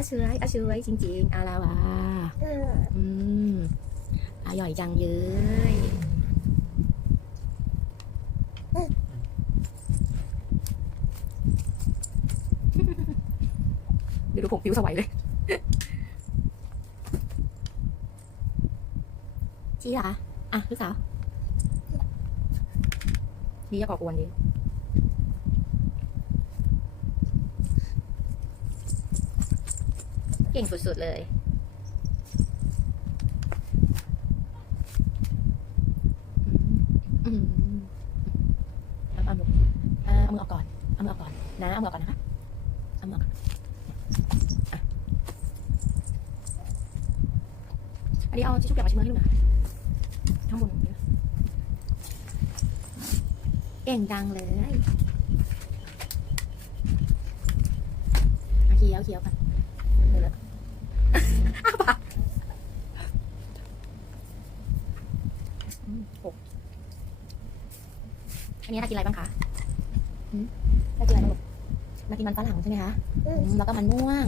อาช่วยอาช่วยจริง ๆอาลาวาอืมอร่อยจังเลยเดี๋ยวดูผมปิ้วสวัยเลยจี้เหรออะลูกสาวดีจะก่อกวนดี เก่งสุดๆเลย เอาเอามือเอามือออกก่อน เอามือออกก่อนนะ เอามือออกก่อนนะคะ เอามือออกก่อนอะอันนี้เอาทิชชู่เปียกมาชิ้นมือให้ลูกนะข้างบนเก่งจังเลยเอาเคี้ยวเคี้ยวกัน อ้าวปากอืมหกอันนี้น่ากินอะไรบ้างคะหืมน่ากินอะไรบ้างลูกน่ากินมันฝรั่งใช่ไหมคะอืมแล้วก็มันม่วง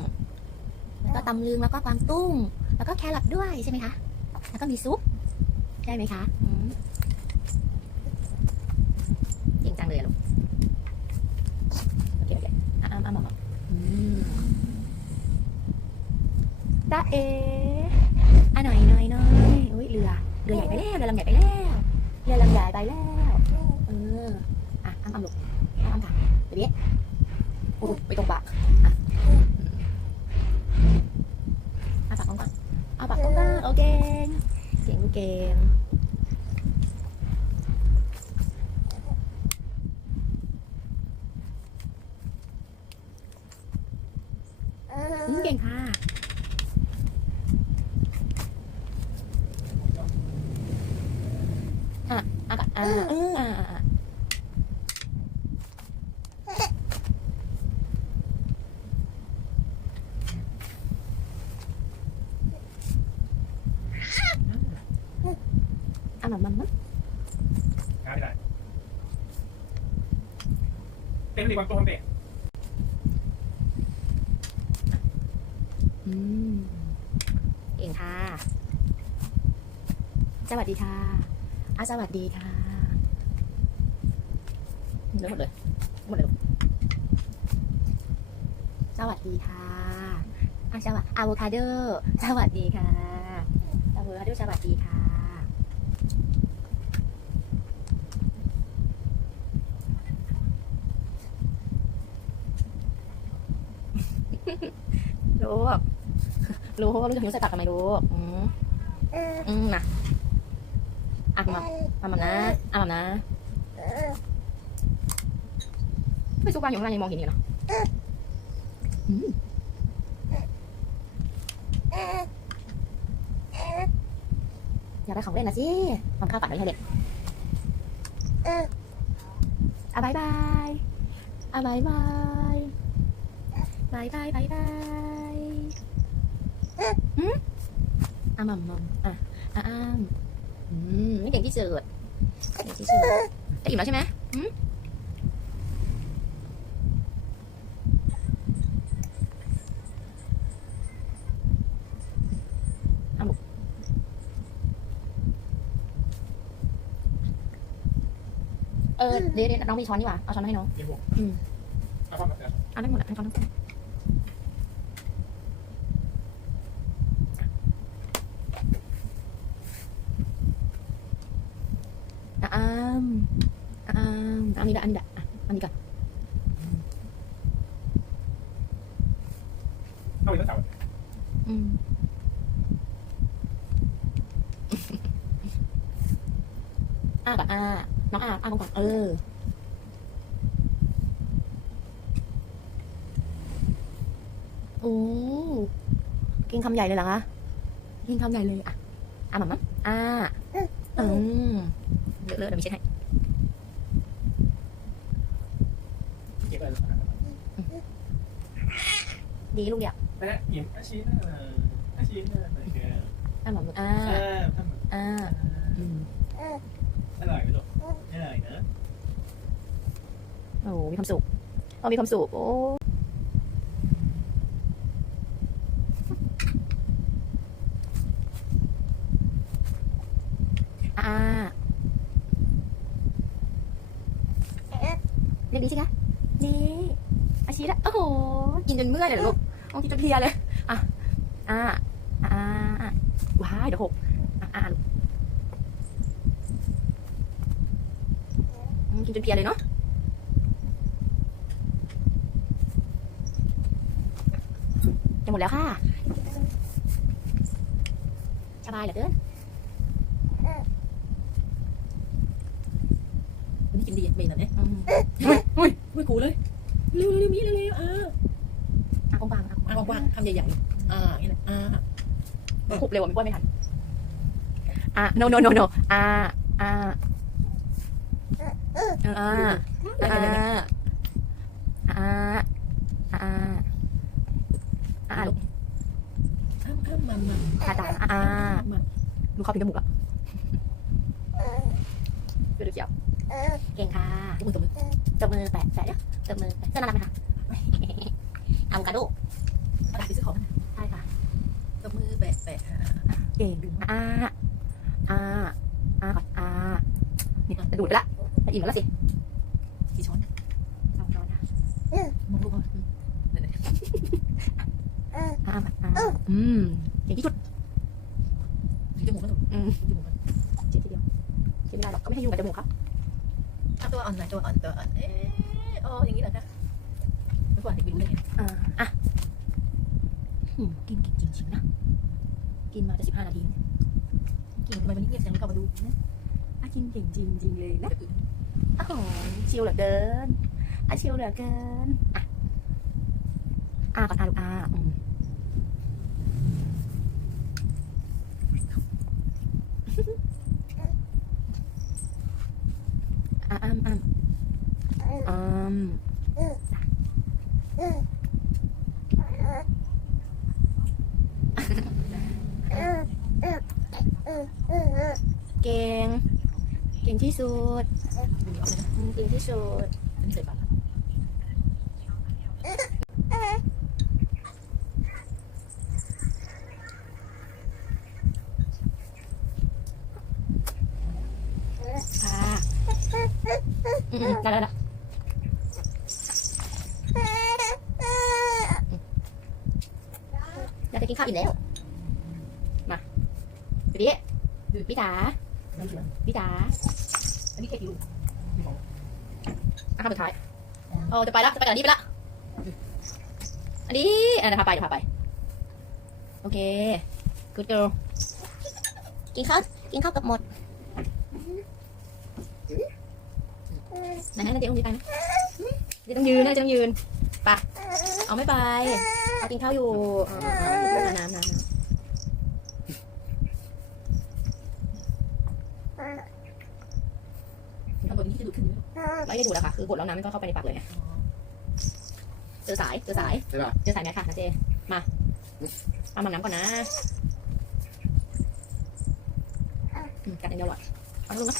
แล้วก็ตำลึง แล้วก็กวางตุ้ง แล้วก็แครอทด้วยใช่ไหมคะ แล้วก็มีซุปใช่ไหมคะอืมเก่งจังเลยอะลูก โอเคโอเคอะอะอะมามาอืม ตาเออะหน่อยหน่อยหน่อยอุ้ยเรือ เรือใหญ่ไปแล้วเรือลำใหญ่ไปแล้ว เรือลำใหญ่ไปแล้ว เออ อะอ้ำอ้ำลูกอ้ำอ้ำค่ะเดี๋ยวนี้โอ้ไปตรงปากอะอาปากกว้างๆอ้าปากกว้างๆโอเคเก่งเก่งอืมเก่งค่ะอะอะอะอะอะอะ อะมามามางานไม่ได้เต็มดีกว่าตัวคนเตะอืมเก่งค่ะ สวัสดีค่ะอะสวัสดีค่ะเหลือหมดเลยหมดเลยลูกสวัสดีค่ะอะสวัสดีอะโวคาโดสวัสดีค่ะอะโวคาโดสวัสดีค่ะ ลูกลูกลูกจะหิวใส่ปากทำไมลูกอืมอืมนะอะมามามานะอะมานะไม่ซุกวางอยู่ข้างล่างยังมองเห็นอยู่เนาะอยากได้ของเล่นนะสิทำข้าวปั่นไว้ให้เด็กอะบายบายอะบายบายายบายบายบายอืมอะมัมมัมอะอะอ้ามอืมนี่เก่งที่สุดเก่งที่สุดจะอิ่มแล้วใช่ไหมอืมเอาลูกเออเดี๋ยวน้องมีช้อนนี่หว่า เอาช้อนมาให้น้อง อืมเอาควานั้นเอาได้หมดอะทั้งช้อนทั้งช้อนอะอ้ามอะอ้าม อันนี้ละอันนี้ละอะอันนี้ก่อนเข้าไปตั้งแต่อืมอ้ากับอ้าน้องอ้าอ้าก่อนเออโอ้กินคำใหญ่เลยเหรอคะกินคำใหญ่เลยอะอะหมามั้อ่าอืมเลอะเลอะเดี๋ยวมีเช็ดให้ ดีลูกอยากและอิ่มอาชีน่าอาชีน่อะไรเงี้ทำแบบอ่าเออทำแบบอ่าอืมอร่อยไหมลูกอร่อยนะโอ้มีความสุขเรามีความสุขโอ้อาเรียกดีสิคะดีอาชีละโอ้โหกินจนเมื่อยเลยลูก โอ้กินจนเพลียเลยอะอะ อะ อะว้ายเดี๋ยวหกอะอะลูกอืมกินจนเพลียเลยเนาะจะหมดแล้วค่ะ สบายเหลือเกินวันนี้กินดีเมนอะเนี่ยอืมอุ้ยกูเลย เร็วเร็วมีเร็วเร็วอ่าอะ กว้างๆนะครับอ้ากว้างๆคำใหญ่ๆอ่าอย่างนี้นะอ่าคุบเร็วอะไม่กว้างไม่ทันอ่า no no no no อ่าอ่าอ่าอ่าอ่าอ่าอ่าลูกข้ามข้ามมันมันอ่าตาอ่าลูกเข้าพิงจมูกแล้วดูดูเกี่ยวเก่งค่ะจมูกตบมือตบมือแปะแปะเนี่ยตบมือแปะเจ้าน่ารักไหมคะ อะโวคาโดกระดาษไปซื้อของใช่ค่ะตบมือแปะแปะเก่งอะอะอะก่อนอะนี่จะดูดไปละจะอิ่มแล้วสิกี่ช้อนสองช้อนนะมองลูกก่อนอะอะอะอืมเก่งที่สุดจมูกมันถูกอืมจมูกมันเจ็บทีเดียวเจ็บไม่ได้หรอกก็ไม่ให้ยุ่งกับจมูกครับตัวอ่อนหน่อยตัวอ่อนตัวอ่อนเอ๊ะอ๋ออย่างนี้เหรอคะ กว่าเด็กไม่รู้เลยอ่าอะอืมกินเก่งจริงๆนะ กินมาจะสิบห้านาที กินทำไมวันนี้เงียบจังไม่เข้ามาดูอะกินเก่งจริงจริงๆเลยนะเดี๋ยวคืนโอ้โหชิลเหลือเกินอะชิลเหลือเกินอะอะก่อนอะลูกอะอืมอะอ้ำอ้ำอ้ำ เก่ง เก่งที่สุด เก่งที่สุดอืมได้ได้อยากจะกินข้าวอีกแล้ว มาดูดิ พี่จ๋าพี่จ๋าอันนี้แค่กี่ลูกอะคำสุดท้ายโอ้จะไปละจะไปกับนี้ไปละอันนี้อะเดี๋ยวพาไปเดี๋ยวพาไป โอเค good girl กินข้าวกินข้าวกับหมดไหนให้นาเดียต้องยืนไปไหมเดี๋ยวต้องยืนนะจะต้องยืนไปะเอาไม่ไป เอากินข้าวอยู่อ๋อน้ำน้ำน้ำน้ำ ทำแบบนี้จะดูดขึ้นเยอะ ไม่ได้ดูแล้วค่ะ คือกดแล้วน้ำมันก็เข้าไปในปากเลยไงเจอสายเจอสายใช่ป่ะเจอสายไหมค่ะนะเจ มาเอามาน้ำก่อนนะอืมกัดอย่างเดียวหรอเอาลูกนะ